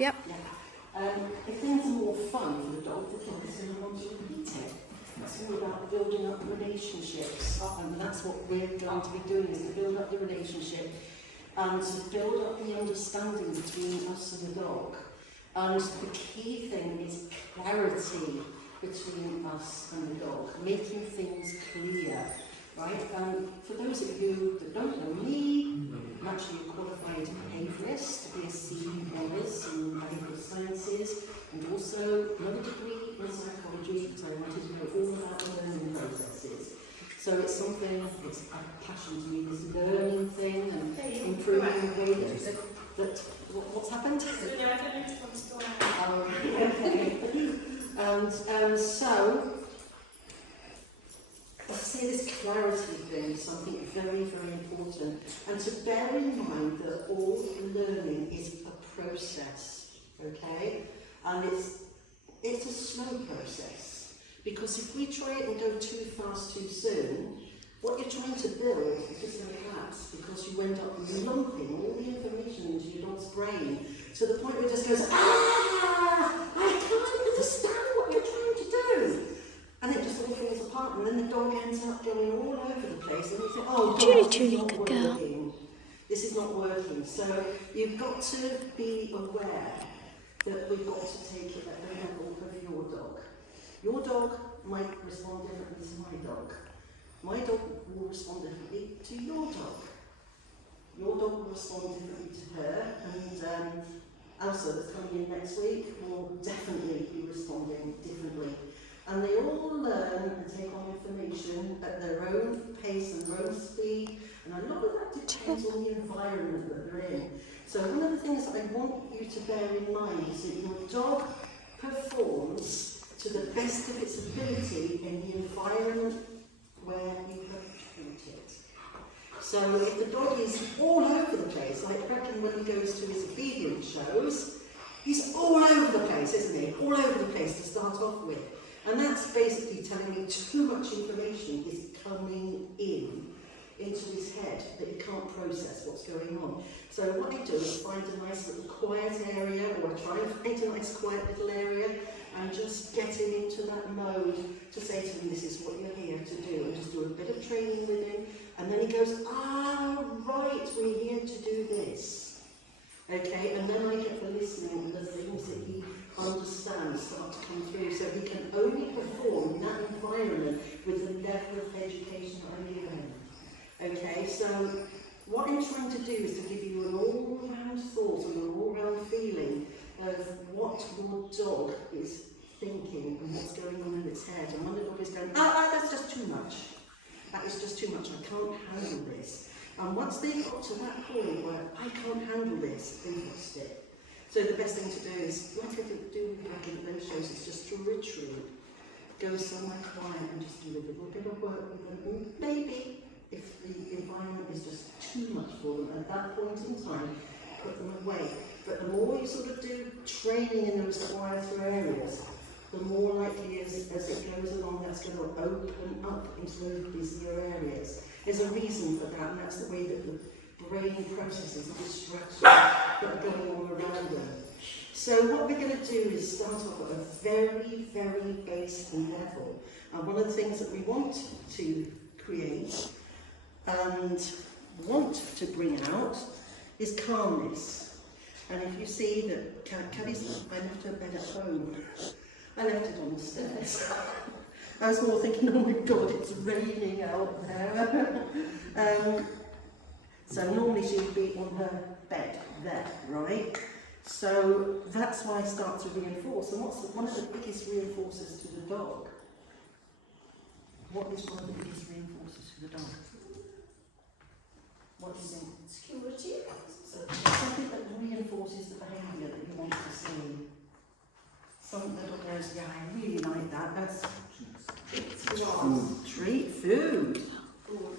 Yep. Yeah. If things are more fun for the dog is going to want to repeat it. It's all about building up relationships, and that's what we're going to be doing, is to build up the relationship and to build up the understanding between us and the dog. And the key thing is clarity between us and the dog, making things clear, right? And for those of you that don't know me, I'm actually a qualified behaviourist, BSc Honours in Behavioural Sciences, and also another degree in psychology, because I wanted to know all about learning processes. So it's something, it's a passion to me, this learning thing and improving the way that what's happened? Okay. And so, I say this clarity thing is something very, very important. And to bear in mind that all learning is a process, okay? And it's a slow process. Because if we try it and go too fast too soon, what you're trying to build is just going to collapse, because you end up lumping all the information into your dog's brain to the point where it just goes, I can't understand what you're trying to do. And it just all falls apart, and then the dog ends up going all over the place, and you think, oh God, this is not working. This is not working. So you've got to be aware that we've got to take it at the level of your dog. Your dog might respond differently to my dog. My dog will respond differently to your dog. Your dog will respond differently to her, and Elsa, that's coming in next week, will definitely be responding differently. And they all learn and take on information at their own pace and their own speed, and a lot of that depends on the environment that they're in. So one of the things that I want you to bear in mind is that your dog performs to the best of its ability in the environment where you have taught it. So if the dog is all over the place, like Brecken when he goes to his obedience shows, he's all over the place, isn't he? All over the place to start off with. And that's basically telling me too much information is coming into his head that he can't process what's going on. So what I do is find a nice little quiet area, or I try and find a nice quiet little area, and just get him into that mode to say to him, this is what you're here to do, and just do a bit of training with him, and then he goes, right, we're here to do this. Okay, and then I get the listening and the things that he understands start to come through, so he can only perform in that environment with the level of education that I'm giving him. Okay, so what I'm trying to do is to give you an all-round thought and an all-round feeling of what your dog is thinking and what's going on in its head. And when the dog is going, that's just too much. That is just too much, I can't handle this. And once they've got to that point where I can't handle this, they've lost it. So the best thing to do is, like I do back in those shows, is just to retreat, go somewhere quiet and just do a little bit of work with them. And maybe, if the environment is just too much for them at that point in time, put them away. But the more you sort of do training in those quieter areas, the more likely is, as it goes along, that's going to open up into those busier areas. There's a reason for that, and that's the way that the brain processes the distractions that are going on around them. So what we're going to do is start off at a very, very base level. And one of the things that we want to create and want to bring out is calmness. And if you see that Caddy's, I left her bed at home. I left it on the stairs. I was more thinking, oh my God, it's raining out there. So normally she would be on her bed there, right? So that's why I start to reinforce. And what's one of the biggest reinforcers to the dog? What is one of the biggest reinforcers to the dog? What do you think? Security. Something that reinforces the behaviour that you want to see. Some little goes, yeah, I really like that. That's treat, food.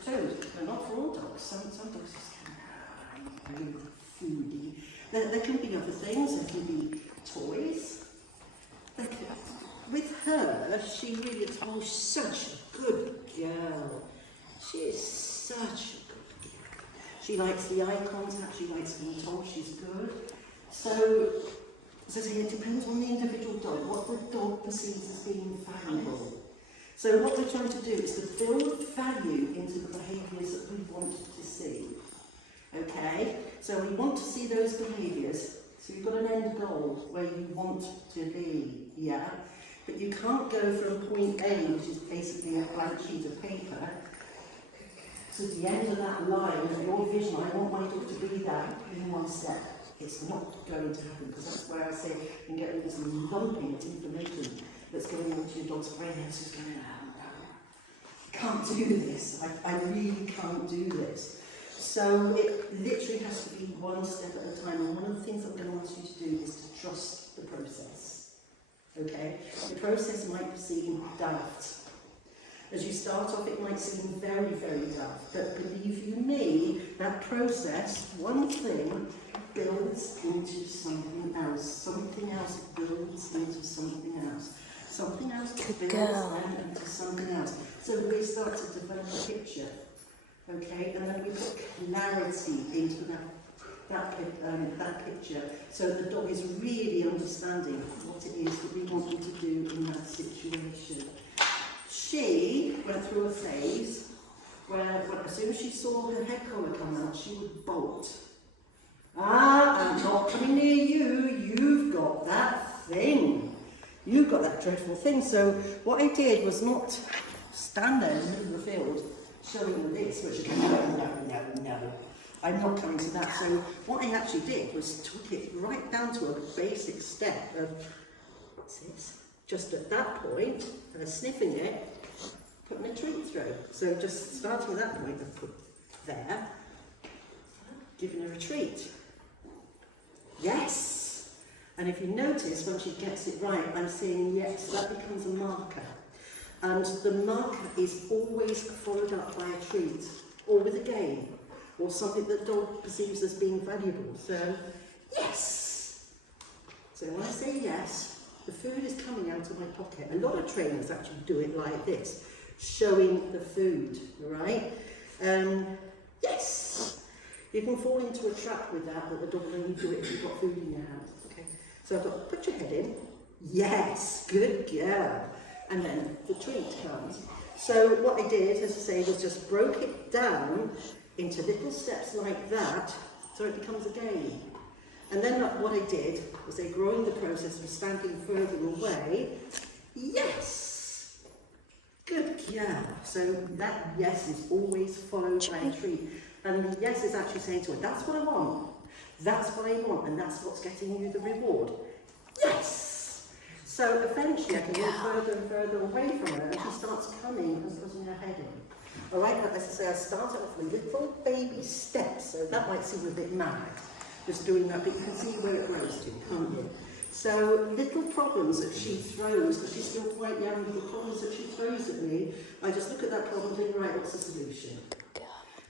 Food, but not for all dogs. Some dogs just very foody. There can be other things. There can be toys. With her, she really is such a good girl. She is such a good girl. She likes the eye contact. She likes being told she's good. So As I say, it depends on the individual dog, what the dog perceives as being valuable. So what we're trying to do is to build value into the behaviours that we want to see. Okay? So we want to see those behaviours. So you've got an end goal where you want to be, yeah? But you can't go from point A, which is basically a blank sheet of paper, to the end of that line of your vision. I want my dog to be that in one step. It's not going to happen, because that's where I say you can get this lumping of information that's going into your dog's brain, and it's just going, I can't do this. I really can't do this. So it literally has to be one step at a time, and one of the things I'm going to ask you to do is to trust the process. Okay? The process might seem daft. As you start off, it might seem very, very daft, but believe you me, that process, one thing, builds into something else. Something else builds into something else. Something else builds then into something else. So we start to develop a picture, okay, and then we put clarity into that picture, so the dog is really understanding what it is that we want them to do in that situation. She went through a phase where as soon as she saw her head collar come out, she would bolt. I'm not coming near you, you've got that thing. You've got that dreadful thing. So what I did was not stand there in the middle of the field showing them this, which is no. I'm not coming to that. So what I actually did was took it right down to a basic step of, what's this? Just at that point, sniffing it, putting a treat through. So just starting at that point, I put there, giving her a treat. Yes! And if you notice, when she gets it right, I'm saying yes, that becomes a marker. And the marker is always followed up by a treat, or with a game, or something that the dog perceives as being valuable. So, yes! So when I say yes, the food is coming out of my pocket. A lot of trainers actually do it like this, showing the food, right? Yes! You can fall into a trap with that, but the dog will only do it if you've got food in your hand. Okay. So I've got, put your head in. Yes, good girl. And then the treat comes. So what I did, as I say, was just broke it down into little steps like that, so it becomes a game. And then what I did was growing the process of standing further away. Yes! Good girl. So that yes is always followed by a treat. And the yes is actually saying to her, that's what I want. That's what I want, and that's what's getting you the reward. Yes! So eventually I can go further and further away from her, and she starts coming and putting her head in. Alright, as I say, I start off with little baby steps, so that might seem a bit mad, just doing that, but you can see where it grows to, can't you? So little problems that she throws, because she's still quite young, little problems that she throws at me, I just look at that problem and think, right, what's the solution?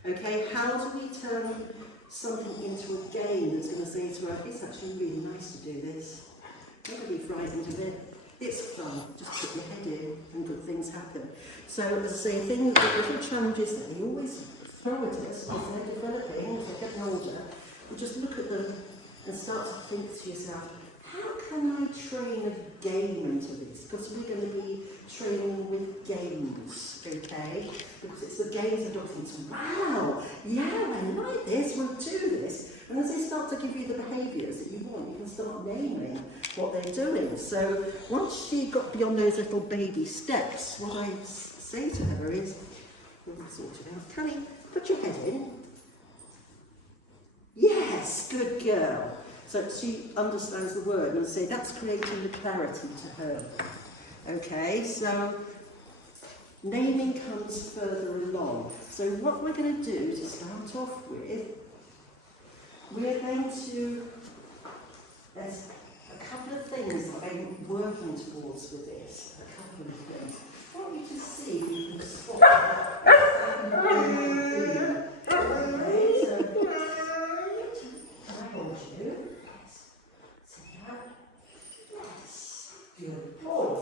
Okay, how do we turn something into a game that's going to say to her, it's actually really nice to do this. Don't be frightened of it. It's fun. Just put your head in and good things happen. So, as I say, the little challenges that we always throw at us as they're developing, as they're getting older, you just look at them and start to think to yourself, how can I train a game into this? Because we're going to be training with games, okay? Because it's the games the dog thinks, wow, yeah, I like this, we'll do this. And as they start to give you the behaviours that you want, you can start naming what they're doing. So once she got beyond those little baby steps, what I say to her is, we'll sort it out. Callie, put your head in. Yes, good girl. So she understands the word, and say that's creating the clarity to her. Okay, so naming comes further along. So what we're going to do to start off with, we're going to, there's a couple of things that I'm working towards with this. A couple of things. I want you to see if you can spot that. Okay, so I hold you. Good boy.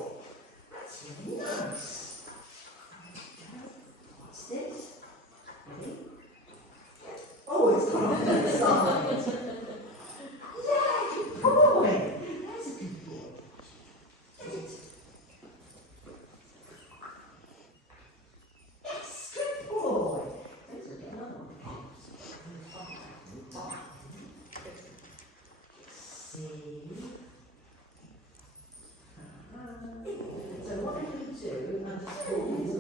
That's really nice. What's this? Ready? Oh, it's gone on the side. Yeah, good boy. see. So what I'm going to do, I'm just holding this on,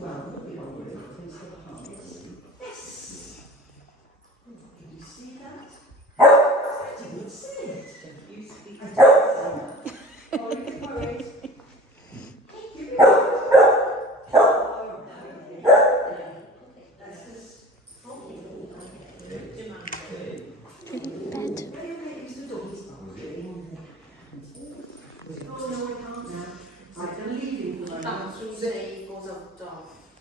well, not beyond you, please for the harness. Yes! Can you see that? I didn't see it. Don't you speak? I don't see that. Oh, you're worried. Give me that. That's just holding. Oh no, I can't now. Right, I'm leaving for my house.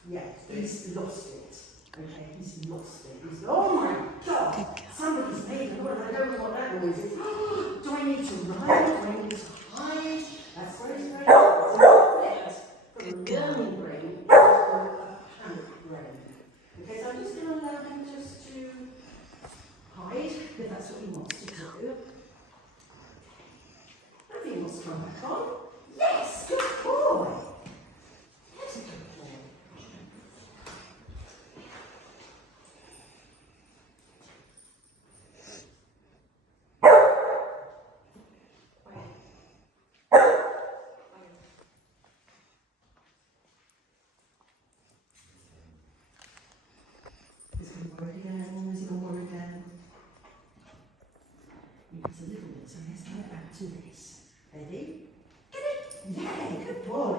Yeah, he's lost it. Okay, he's lost it. He's, oh my God! Somebody's made a noise. I don't know what that noise is. Do I need to ride? Do I need to hide? That's very strange. It's from a learning brain to a panic brain. Okay, so I'm just going to allow him just to hide, if that's what he wants to do. I think he wants to come back on. Yes, good boy. Yes, a good boy. Is he going to worry again? Is he going to worry again? It's a little bit, so let's go back to this. Ready? Get it? Yeah, good boy.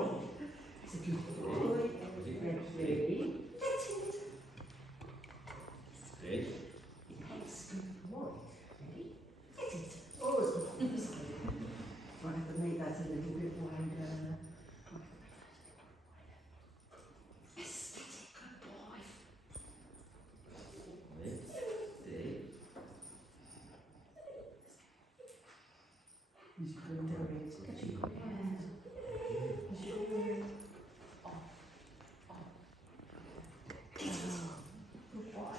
It's a good boy. Ready? Get it. Yes, good boy. Ready? Get it. Oh, it's good. Might have to make that a little bit wider. Yes, get it. Good boy. He's going to do it. Get your good hand.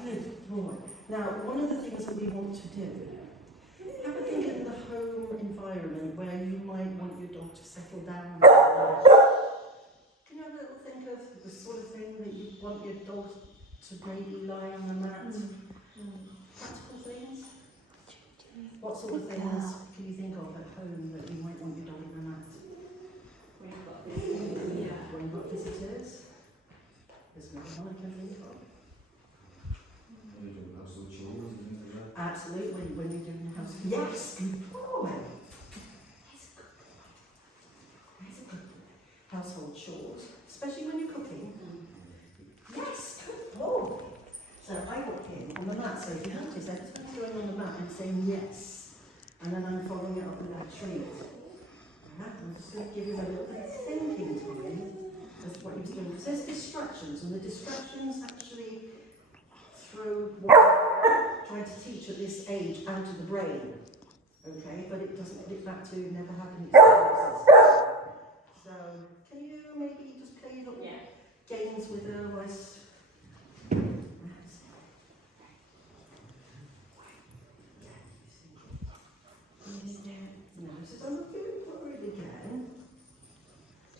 Good boy. Now, one of the things that we want to do, have a think of the home environment where you might want your dog to settle down. Can you have a little think of the sort of thing that you want your dog to maybe lie on the mat? Practical things? What sort of things can you think of at home that you might want your dog on the mat? When you've got visitors? There's no one I can think of. Absolutely, when you're doing the house. Yes, good boy. He's a good boy. He's a good boy. Household chores, especially when you're cooking. Yes, good boy. So I walk in on the mat, so if you notice, every time I'm going on the mat, I'm saying yes. And then I'm following it up with that treat. Alright, I'm just going to give you a little bit of thinking time as to what you're doing. Because there's distractions, and the distractions actually throw what we're trying to teach at this age out of the brain. Okay, but it doesn't get back to never having experiences. So, can you maybe just play little games with her whilst no, so I'm not going for it again.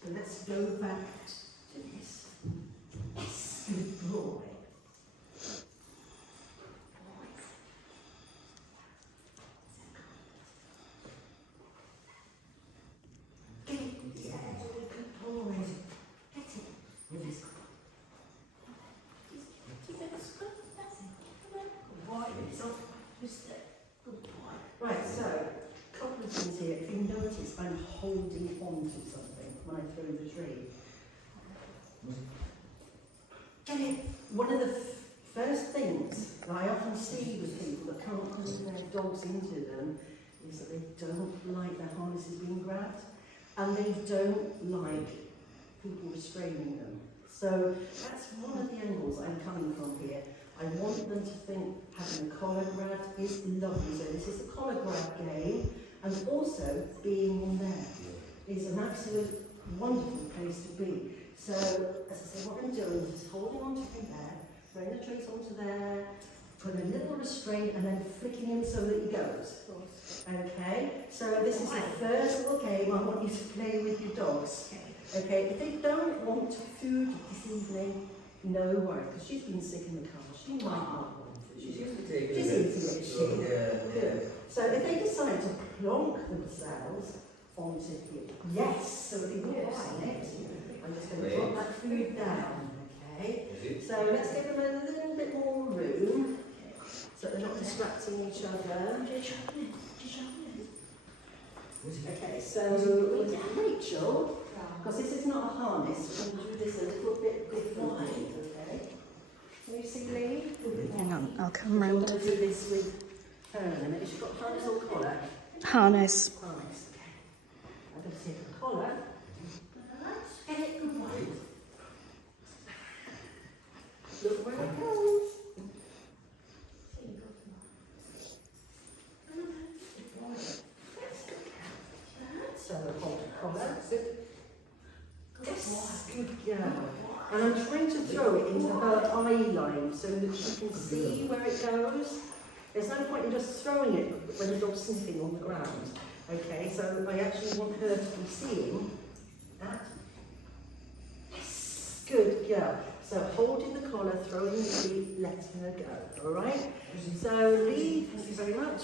So let's go back to this. Yes, good boy. Get it. Yeah, good boy. Get it. With this. That's it. Come on. It's off. Just there. Good boy. Right, so couple of things here. If you notice, I'm holding on to something when I throw the tree. Get it? One of the first things that I often see with people that can't put their dogs into them is that they don't like their harnesses being grabbed, and they don't like people restraining them. So that's one of the angles I'm coming from here. I want them to think having a collar grab is lovely. So this is a collar grab game. And also, being on there is an absolute wonderful place to be. So, as I say, what I'm doing is just holding on to him there, throwing the trees onto there, putting a little restraint, and then flicking him so that he goes. Okay? So, this is the first little game I want you to play with your dogs. Okay? If they don't want food this evening, no worry, because she's been sick in the car. She might not want food. She's eating it, is she? Yeah. So, if they decide to plonk themselves onto you. Yes, so if you walk on it, I'm just going to drop that food down, okay? So let's give them a little bit more room so they're not distracting each other. Okay, so Rachel, because this is not a harness, we're going to do this a little bit differently, okay? Can you see Lee? Hang on, I'll come We're round. going to do this with her in a minute. She's got harness or collar? Harness. Harness, okay. I'm going to take the collar. Look where it goes. So hold the collar. Yes, good girl. And I'm trying to throw it into her eye line so that she can see where it goes. There's no point in just throwing it when the dog's sniffing on the ground. Okay, so I actually want her to be seeing that. Yes, good girl. So holding the collar, throwing the lead, letting her go. All right. So Lee, thank you very much.